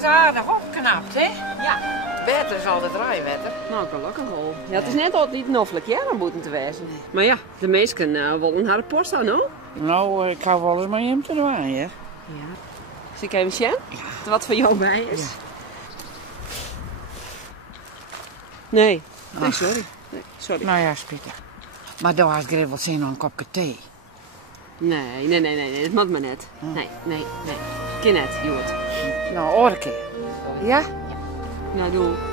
is aardig opgeknapt, hè? Ja. Beter is altijd rijwetter. Nou, gelukkig wel. Ja, het is net altijd noffelijk jaar aan moeten te wezen. Maar ja, de meesten willen haar post aan, hoor. Nou, ik hou wel eens met hem te doen, hè? Ja. Zie ik even zien? Ja. Wat voor jou bij is? Ja. Nee. Nee, sorry. Nee, sorry. Nou ja, Pieter. Maar daar had ik wel zin aan een kopje thee. Nee, dat moet maar net. Nee. Ken net, Joet. Nou, hoor een keer. Ja? Nou, doe.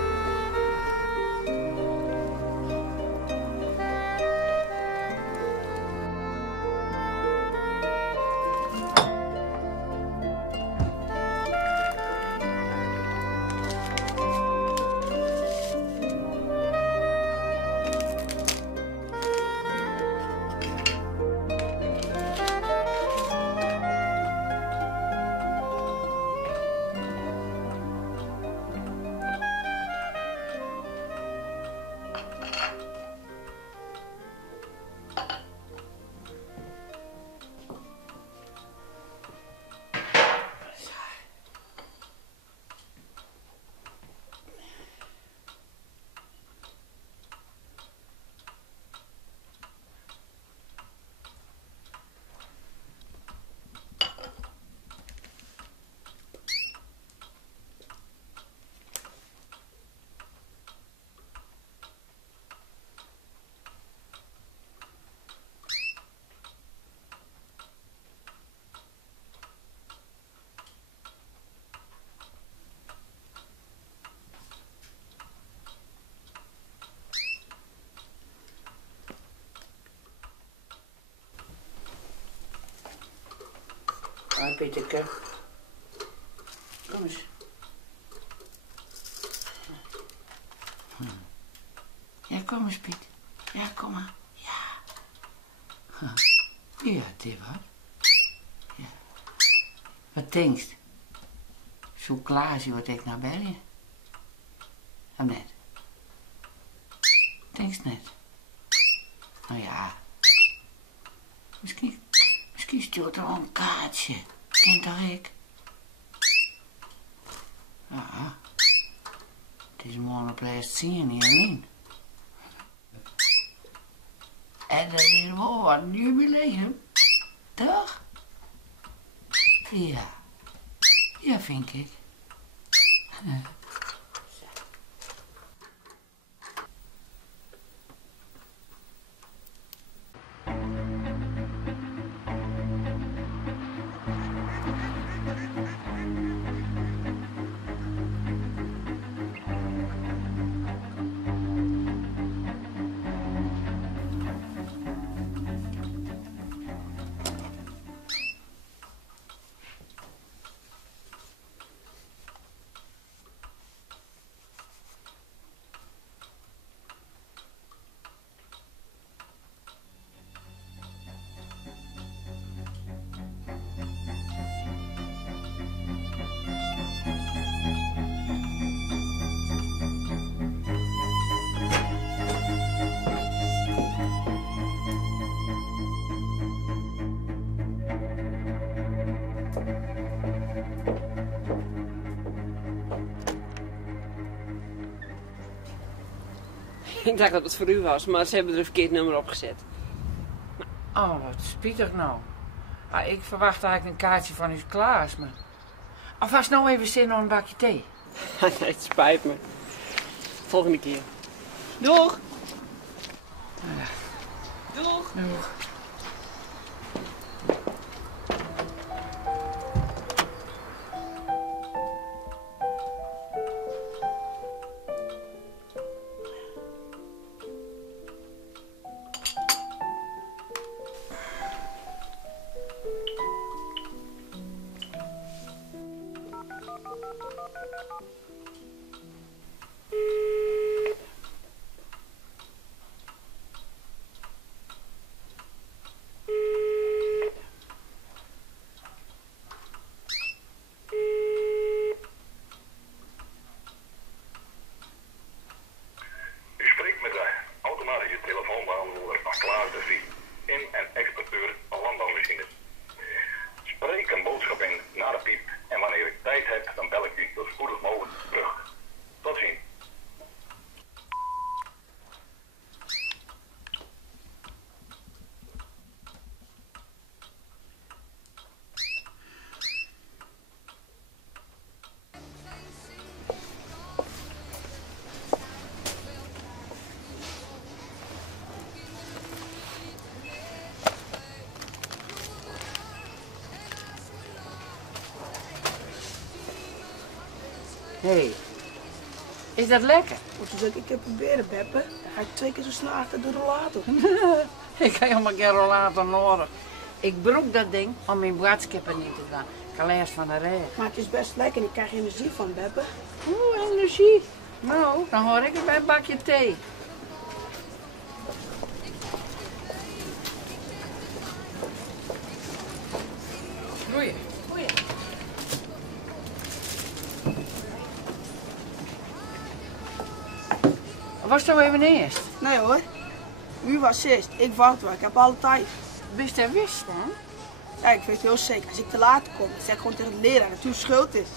Hoi, Pieterke. Kom eens. Ja, kom eens, Piet. Ja, kom maar. Ja. Ja, dit wat. Ja. Wat denkst? Zo klaar zie wat ik naar België. Of net? Denkst net? Nou ja. Misschien stuurt er wel een kaartje. Kent toch ik? Ja. Het is morgen op lijst zien, niet alleen. En dat is wel wat een jubileum. Toch? Ja. Ja, vind ik. Ik dacht dat het voor u was, maar ze hebben er een verkeerd nummer op gezet. Oh, wat spietig nou. Ah, ik verwacht eigenlijk een kaartje van uw Klaas, maar... Alvast nou even zin om een bakje thee. Nee, het spijt me. Volgende keer. Doeg! Doeg! Doeg. Spreek een boodschap in naar de piep en wanneer ik tijd heb, dan bel ik u zo spoedig Hé, is dat lekker? Moet je dat ik heb proberen, Beppe? Dan ga ik 2 keer zo snel achter de rollator. Ik heb helemaal geen rollator nodig. Ik broek dat ding om mijn boodskappen niet te gaan. Ik kan eerst van de regen. Maar het is best lekker en ik krijg energie van, Beppe. Oeh, energie. Nou, dan hoor ik het bij een bakje thee. Goeie. Was het nou even eerst? Nee hoor. U was eerst, ik wacht wel. Ik heb alle tijd. Wist en wist, hè? Ja, ik weet heel zeker. Als ik te laat kom, dan zeg ik gewoon tegen de leraar dat het uw schuld is.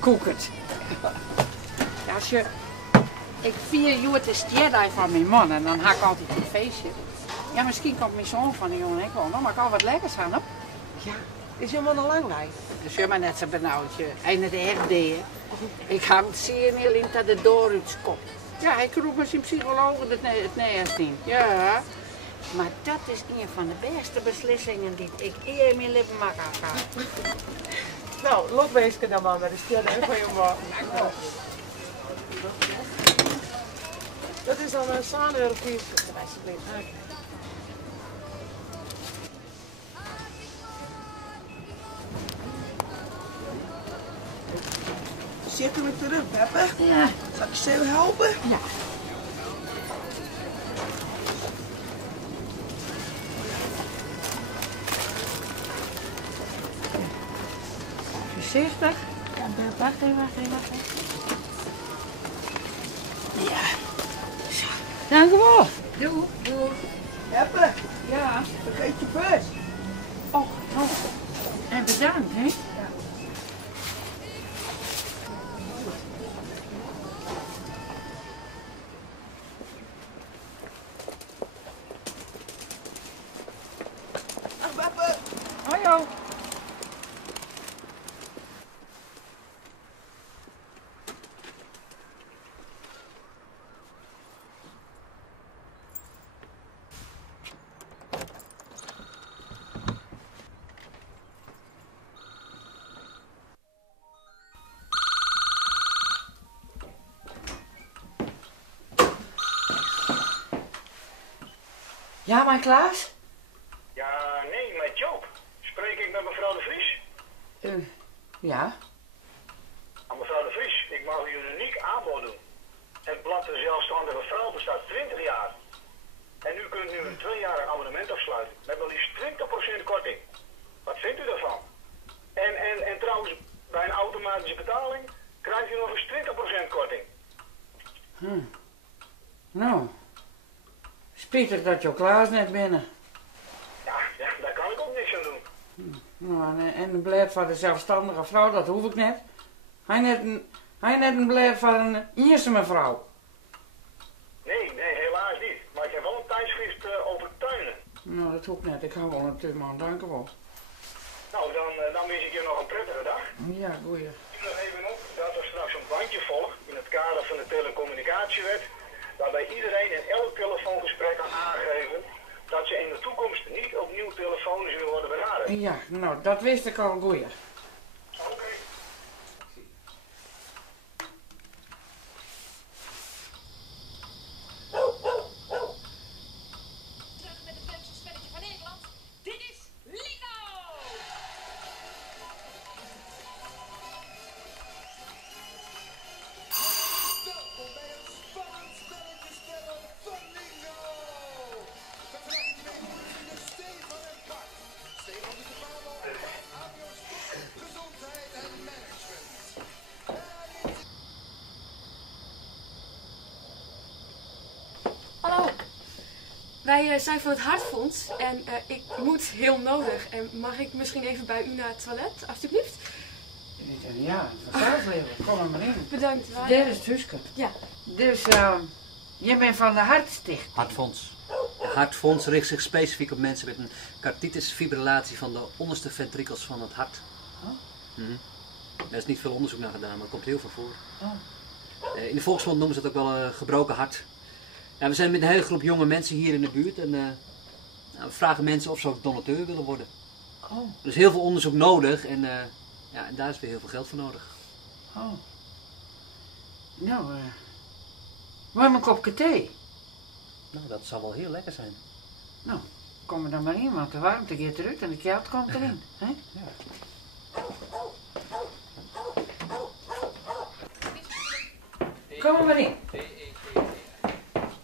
Koekert. Ja, als je... Ik vier Joet is Jedi van mijn man en dan haak ik altijd een feestje. Ja, misschien komt mijn zoon van de jongen ik wel. Dan maak ik al wat lekkers aan, hè? Ja, is helemaal een lang lijf. Dus je maar net zo benauwdje. En het echt deed. Ik hang zeer heel in dat de deur uitskomt. Ja, ik roep met zijn psycholoog het nest in. Ja. Maar dat is een van de beste beslissingen die ik in mijn leven mag gaan. Nou, lokbeestje dan maar met de stille van je man. Dat is dan een zaan Europees. Zit u weer terug, Beppe? Ja. Zal ik je even helpen? Ja. Voorzichtig. Ja, wacht even. Ja. Zo. Dank u wel. Doe. Beppe, Ja. vergeet je bus. Oh, nou. En bedankt, hè? Dag Beppe. Hallo. Ja, maar Klaas? Ja, nee, met Joop. Spreek ik met mevrouw de Vries? Ja. Aan mevrouw de Vries, ik mag u een uniek aanbod doen. Het blad De Zelfstandige Vrouw bestaat 20 jaar. En u kunt nu een 2-jarig abonnement afsluiten met wel liefst 20% korting. Wat vindt u daarvan? En trouwens, bij een automatische betaling krijgt u nog eens 20% korting. Nou. Spietig dat je Klaas net binnen. Ja, daar kan ik ook niks aan doen. Nou, en een blad van de zelfstandige vrouw, dat hoef ik net. Hij net een blad van een eerste mevrouw. Nee, helaas niet. Maar ik heb wel een tijdschrift over tuinen. Nou, dat hoef ik net. Ik hou wel natuurlijk, man. Dank u wel. Nou, dan wens ik je nog een prettige dag. Ja, goeie. Ik nog even op dat er straks een bandje volgt in het kader van de telecommunicatiewet, waarbij iedereen in elk telefoongesprek kan aangeven dat ze in de toekomst niet opnieuw telefonisch willen worden benaderd. Ja, nou, dat wist ik al, goeie. Oké. Terug met het vensterspelletje van Nederland. Dit is Lino! Welkom bij een spannend spelletjespel van Lingo. Vandaag in de meevoerende Stefan en Bart. Stefan doet de bal op aan jouw sport, gezondheid en management. Hallo, wij zijn van het Hartfonds en ik moet heel nodig. En mag ik misschien even bij u naar het toilet, alstublieft? Ja, vanzelf leven. Kom er maar in. Bedankt. Dit is Tuske. Ja. Dus, je bent van de Hartstichting. Hartfonds. Het Hartfonds richt zich specifiek op mensen met een carditis-fibrillatie van de onderste ventrikels van het hart. Er is niet veel onderzoek naar gedaan, maar er komt heel veel voor. In de volksmond noemen ze het ook wel een gebroken hart. Ja, we zijn met een hele groep jonge mensen hier in de buurt en we vragen mensen of ze ook donateur willen worden. Er is heel veel onderzoek nodig en, en daar is weer heel veel geld voor nodig. Oh. Nou, warm een kopje thee. Nou, dat zal wel heel lekker zijn. Nou, kom er dan maar in, want de warmte gaat eruit en de koud komt erin. Hè? Ja. Kom er maar in.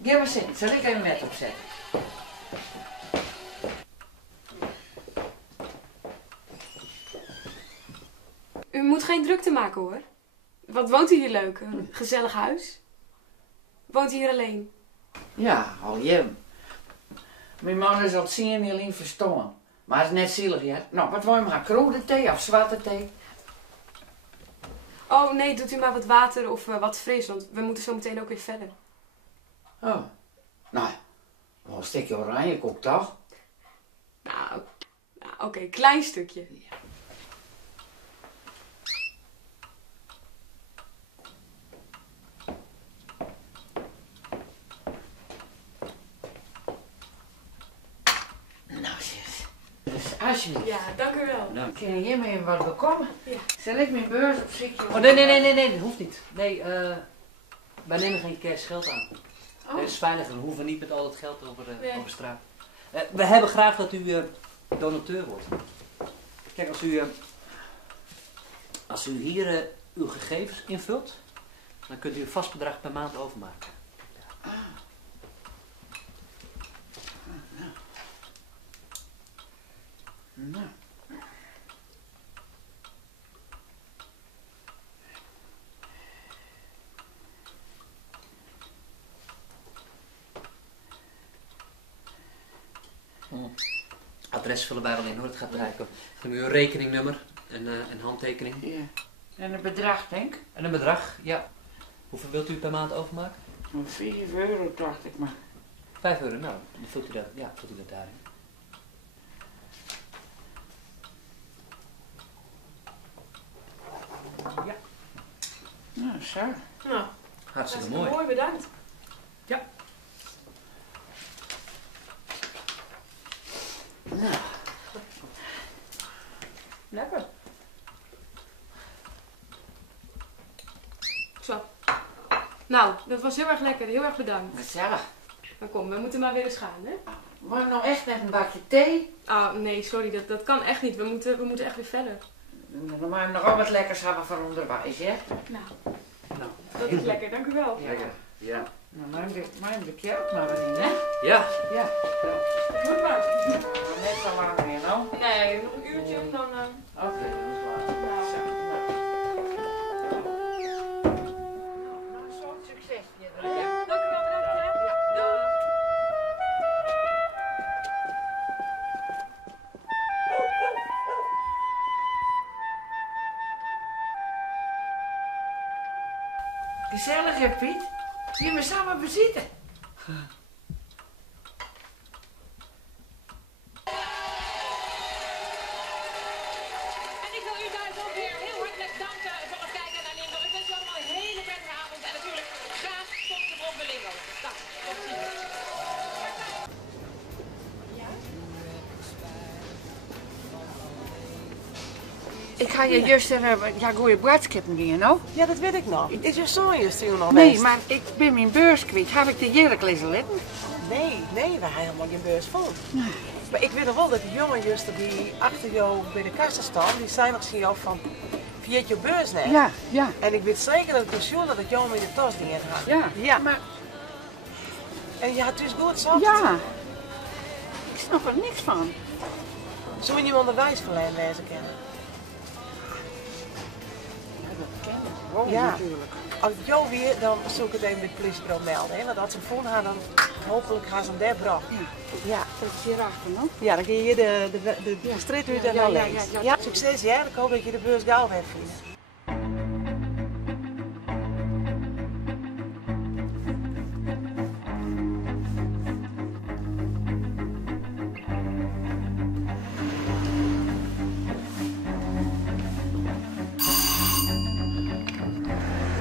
Ga maar zitten, zal ik even met opzetten. U moet geen drukte maken hoor. Wat woont u hier leuk? Een gezellig huis? Woont u hier alleen? Ja, al jem. Mijn man is al 10 jaar in verstaan. Maar het is net zielig, ja. Nou, wat wil je maar? Rode thee of zwarte thee? Oh nee, doet u maar wat water of wat fris, want we moeten zo meteen ook weer verder. Oh. Nou, wel een stukje oranje koek toch? Nou, oké, klein stukje. Nou, zus. Dus alsjeblieft. Ja, dank u wel. Nou. Kun je hiermee even wat bekomen? Ja. Zal ik mijn beurs op zitje? Oh, nee, dat hoeft niet. Nee, wij nemen geen cash geld aan. Oh. Dat is veiliger, we hoeven niet met al het geld over Nee. straat. We hebben graag dat u donateur wordt. Kijk, als u hier uw gegevens invult, dan kunt u een vast bedrag per maand overmaken. Nou. Adres vullen wij wel in hoor, het gaat bereiken. Dan uw rekeningnummer en handtekening. Ja. En een bedrag, denk ik? En een bedrag, ja. Hoeveel wilt u per maand overmaken? Om 4 euro, dacht ik maar. 5 euro, nou, dan vult u dat, ja, vult u dat daarin. Ja. Nou, zo. Nou, Hartstikke hartstikke mooi. mooi, bedankt. Ja. Nou. Lekker. Zo. Nou, dat was heel erg lekker. Heel erg bedankt. Gezellig. Maar kom, we moeten maar weer eens gaan, hè? Maar nou echt met een bakje thee? Oh, nee, sorry, dat kan echt niet. We moeten echt weer verder. Dan mag je nog wel wat lekkers hebben van onderwijs, hè? Nou, Nou, dat is lekker. Dank u wel. Ja. ja. Nou, neem de kerk maar weer in, hè? Ja. Ja. Goed maar. Net zo lang weer, nou? Nee, nog een uurtje en dan... Oké, dat is waar. Zo, nou, zo'n succes. Dank u wel, bedankt, hè? Ja. Dag. Gezellig, hè, Piet? Hier we samen bezitten. En ik wil u thuis ook weer heel hartelijk danken voor het kijken naar Lingo. Ik wens u allemaal een hele prettige avond en natuurlijk graag tot de volgende Lingo. Dag, tot ziens. Ik ga je juist ja, goeie boodschappen doen, nou? Ja, dat weet ik nog. Is je zoon juist hier nog Nee, geweest? maar ik ben mijn beurs kwijt. Heb ik de heerlijk lezen letten? Nee, we hebben helemaal geen beurs vol. Maar ik weet nog wel dat die jongen juist die achter jou bij de kassen staan, die zei nog jou van, via je beurs net. Ja, ja. En ik weet zeker dat ik toen dat ik jou in de tas niet in had. Ja, Ja. maar En je had dus goed zo. ja. Ik snap er niks van. Zou je iemand onderwijs verlenen lezen kennen? Ja, dat ken ik gewoon Ja. natuurlijk. Als het jou weer, dan zou ik het even bij het politiebureau melden. Hè? Want als ze hem vonden hadden, dan hopelijk gaan ze hem daar brachten. Ja. Dat is hierachter nog. Ja, dan kun je hier de street uit en dan links. Ja, succes, ja. Ik hoop dat je de beurs gauw wegvindt.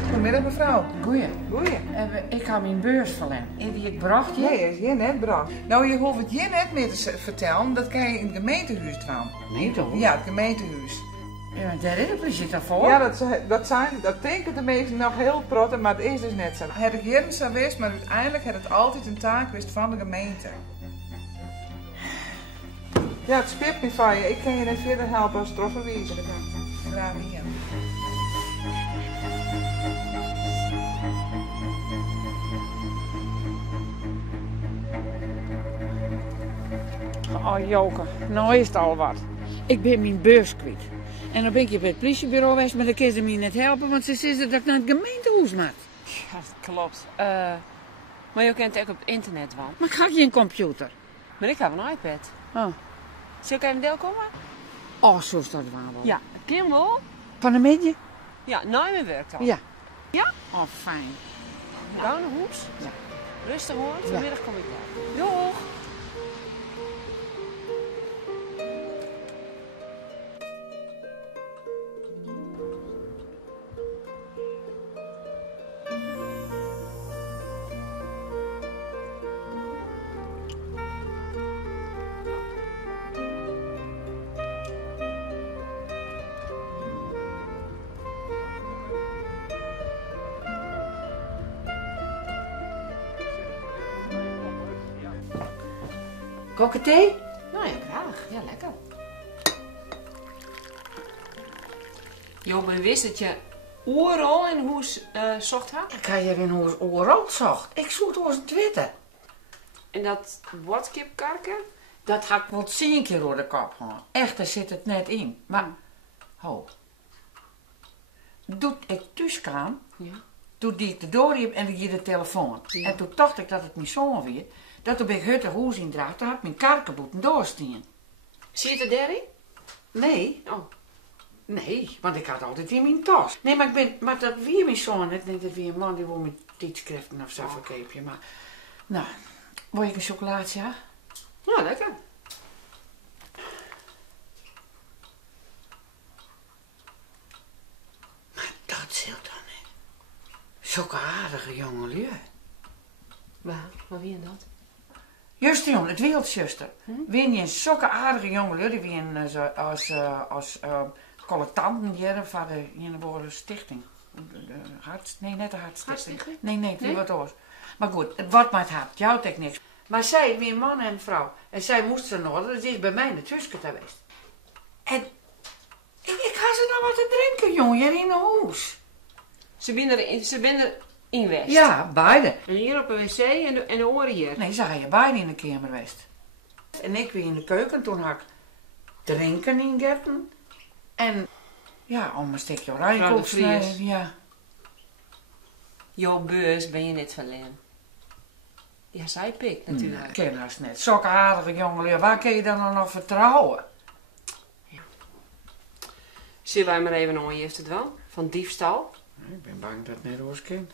Goedemiddag mevrouw. Goeie. Goeie. Ik ga mijn beurs verlengen. En die ik bracht je? Nee, je net bracht. Nou, je hoeft het je net meer te vertellen, dat kan je in het gemeentehuis doen. Nee toch? Ja, het gemeentehuis. Ja, daar is de politie toch voor? Ja, dat denken de meesten nog heel protten, maar het is dus net zo. Het is hier zo geweest, maar uiteindelijk heeft het altijd een taak geweest van de gemeente. Ja, het spijt me van je. Ik kan je niet verder helpen als strafverwijzer. Graag hier. Oh Joke, nou is het al wat. Ik ben mijn beurs kwijt. En dan ben ik bij het politiebureau geweest, maar dan kunnen ze me niet helpen, want ze zeggen dat ik naar het gemeentehuis moet. Ja, dat klopt. Maar je kent het ook op het internet wel. Maar ik heb geen computer. Maar ik heb een iPad. Oh, Zal ik even deel komen? oh zo is dat waar wel. Ja, Kim wel? Van een midje? Ja, nou mijn werk dan. Ja. Ja? Oh, fijn. Gauw naar huis. Ja. Rustig hoor, Ja. vanmiddag kom ik bij. Doeg! Kokken thee? Nou ja, graag. Ja, lekker. Jo, maar wist dat je overal in huis zocht had? Ik heb hier in huis overal zocht. Ik zoek het ons Twitter. En dat WhatsApp-karken? Dat had ik wel 10 keer door de kop gehad. Echt, daar zit het net in. Maar, ho. Doet ik thuis kwam, Ja. toen die ik de deur heb en ik de telefoon. Ja. En toen dacht ik dat het mijn zoon weer. Dat toen ben ik het huis in draag, toen had mijn karkenboeten doorstaan. Zie je het daarin? Nee. Oh. Nee, want ik had altijd in mijn tas. Nee, maar dat wie mijn zoon, ik denk dat wie een man die wil met tijdschriften of zo verkeepje. Maar, nou, wil ik een chocolaatje? Ja? Ja, lekker. Maar dat zult dan niet. Zulke aardige jongelui. Waar wie en dat? Justin, het wereldzuster. Wie je zulke aardige jongelui, die wie als collectanten hier van de stichting. Nee, net de Hartstichting. Nee, het is wat anders. Maar goed, het wordt maar het hart. Jou trekt niks. Maar zij, weer een man en een vrouw. En zij moest ze nog, dus die is bij mij in het huisje geweest. En ik ga ze nou wat te drinken, jongen, hier in een huis. Ze binnen er in West. Ja, beide. En hier op een wc en de oren hier. Nee, ze gaan je beide in de kamer geweest. En ik weer in de keuken, toen had ik drinken in Gerten. En ja, om een stukje oranje op te snijden, ja. Jouw beurs ben je net verleen. Ja, zij pikt natuurlijk. Nee, ken dat net. Zulke aardige jongen, waar kun je dan nog vertrouwen? Zullen wij maar even naar je heeft het wel? Van diefstal? Ik ben bang dat het net ons kind.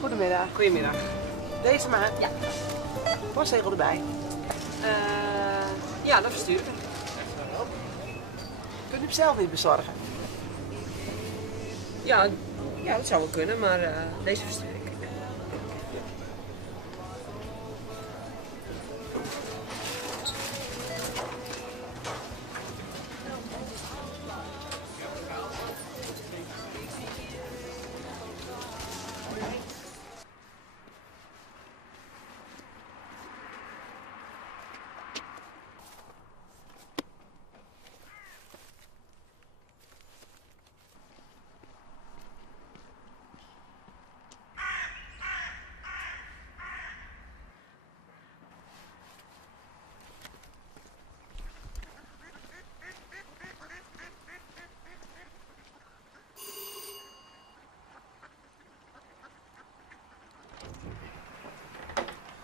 Goedemiddag. Goedemiddag. Deze maand? Ja. Postzegel erbij. Ja, dat verstuur ik. Kunt u hem zelf weer bezorgen? Ja, dat zou wel kunnen, maar deze verstuur ik.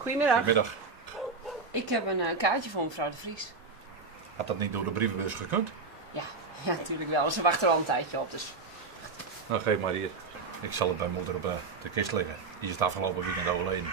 Goedemiddag. Goedemiddag. Ik heb een kaartje voor mevrouw de Vries. Had dat niet door de brievenbus gekund? Ja, natuurlijk wel. Ze wacht er al een tijdje op, dus... Nou, geef maar hier. Ik zal het bij moeder op de kist leggen. Die is het afgelopen weekend overleden.